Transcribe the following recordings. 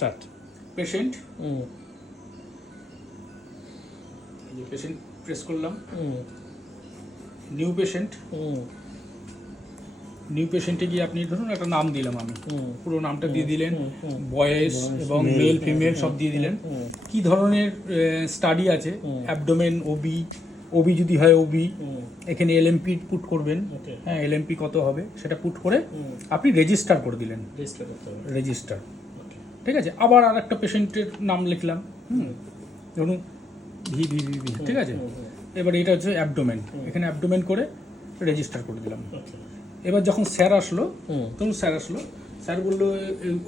Start. Patient, patient press করলাম। New patient, new পেশেন্টে গিয়ে আপনি ধরুন একটা নাম দিলাম, আমি পুরো নামটা দিয়ে দিলেন, বয়েস এবং মেল ফিমেল সব দিয়ে দিলেন। কি ধরনের স্টাডি আছে, অ্যাবডোমেন, ওবি, ওবি যদি হয় ওবি, এখানে এলএমপি পুট করবেন। হ্যাঁ, এলএমপি কত হবে সেটা পুট করে আপনি রেজিস্টার করে দিলেন, রেজিস্টার। ঠিক আছে, আবার আর একটা পেশেন্টের নাম লিখলাম, ধরুন ভি ভি ভি ভি, ঠিক আছে। এবার এটা হচ্ছে অ্যাবডোমেন, এখানে অ্যাবডোমেন করে রেজিস্টার করে দিলাম। এবার যখন স্যার আসলো, তখন স্যার আসলো, স্যার বললো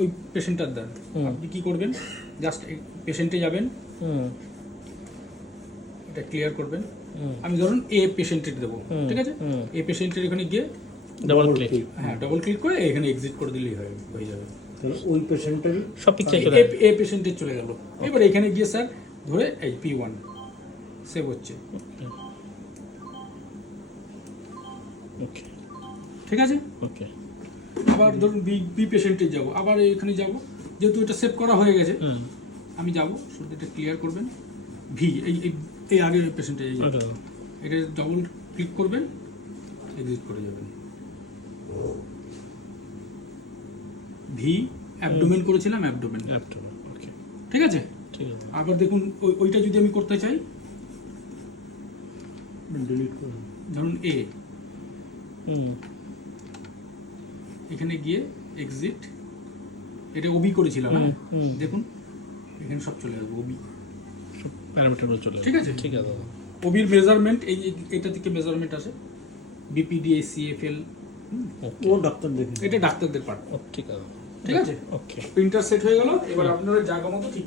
ওই পেশেন্টটার দেন, আপনি কি করবেন, জাস্ট পেশেন্টে যাবেন, এটা ক্লিয়ার করবেন। আমি ধরুন এ পেশেন্টের দেবো, ঠিক আছে। এ পেশেন্টের এখানে গিয়ে ডাবল ক্লিক, হ্যাঁ ডাবল ক্লিক করে এখানে এক্সিট করে দিলেই হয়ে যাবে। ওই পেশেন্টেরই সব পিকচার চলে আসবে। এ পেশেন্টে চলে গেল। এবার এখানে গিয়ে স্যার ধরে এই P1 সেভ হচ্ছে, ওকে, ঠিক আছে। ওকে, আবার ধরুন বি পেশেন্টে যাব, আবার এখানে যাব, যেহেতু এটা সেভ করা হয়ে গেছে আমি যাব, শুধু এটা ক্লিয়ার করবেন। ভি এই আগের পেশেন্টে এটা ডবল ক্লিক করবেন, এক্সিট করে যাবেন। ভি অ্যাবডোমেন করেছিলাম, অ্যাবডোমেন, ওকে, ঠিক আছে। ঠিক আছে। আবার দেখুন ওইটা যদি আমি করতে চাই, ডিলিট করুন। ধরুন এ, এখানে গিয়ে এক্সিট, এটা ওবি করেছিলাম, হ্যাঁ দেখুন এখানে সব চলে আসবে ওবি, সব প্যারামিটারগুলো চলে আসবে। ঠিক আছে। ঠিক আছে দাদা। ওবির মেজারমেন্ট এটা থেকে মেজারমেন্ট আসে, বিপিডি, সিএফএল, ও ডাক্তার দেখে এটা ডাক্তারদের পার্ট, ঠিক আছে, ঠিক আছে। ওকে। প্রিন্টার সেট হয়ে গেল, এবার আপনারা জায়গা মতো ঠিক